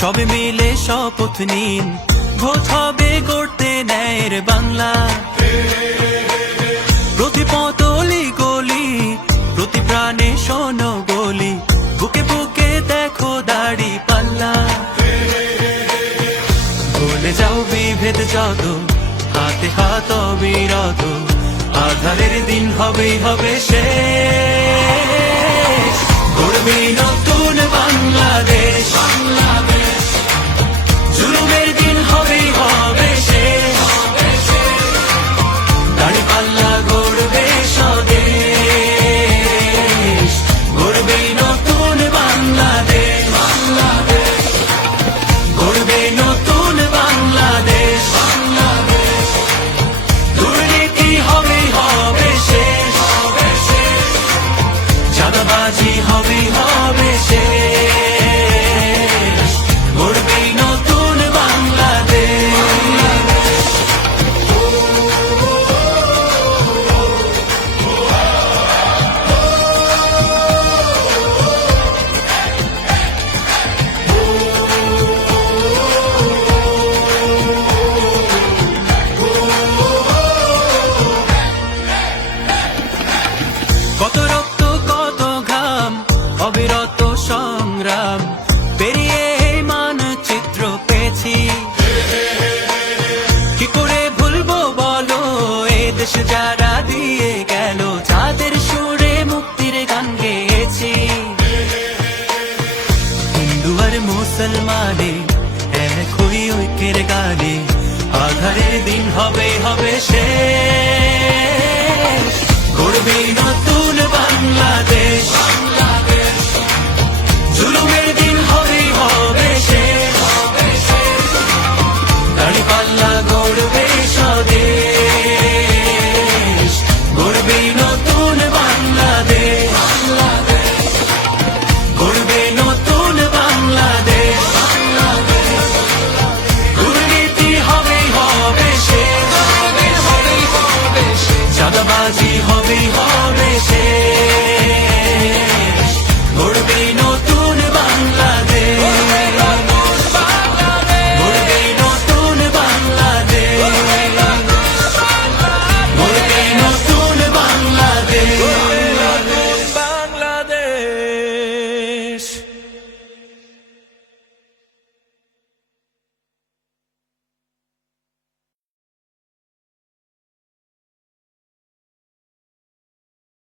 সবে মিলে শপথ নিন, ভোট হবে গড়তে ন্যায়ের বাংলা। প্রতি পতলি গলি, প্রতি প্রাণে শোনো বলি, বুকে বুকে দেখো দাড়ি পাল্লা। ভুলে যাও বিভেদ যত, হাতে হাত অবিরত, আধারের দিন হবেই হবে শেষ। গড়বে নতুন বাংলাদেশ, জুলুমের দিন হবেই হবে শেষ। দাড়ি পাল্লা গড়বে স্বদেশ, গড়বে নতুন বাংলাদেশ, গড়বে নতুন বাংলাদেশ। দুর্নীতি হবেই হবে শেষ, চাঁদাবাজি হবেই হবে শেষ। গড়বে নতুন বাংলাদেশ। কত রক্ত কত ঘাম, অবিরত সংগ্রাম পেরিয়ে এই মানচিত্র পেয়েছি। কি করে ভুলবো বলো এ দেশ যারা দিয়ে গেল, যাদের সুরে মুক্তির গান গেয়েছি। হিন্দু আর মুসলমানে এক হই ঐক্যের গানে, আধারের দিন হবে হবে শেষ। গড়বে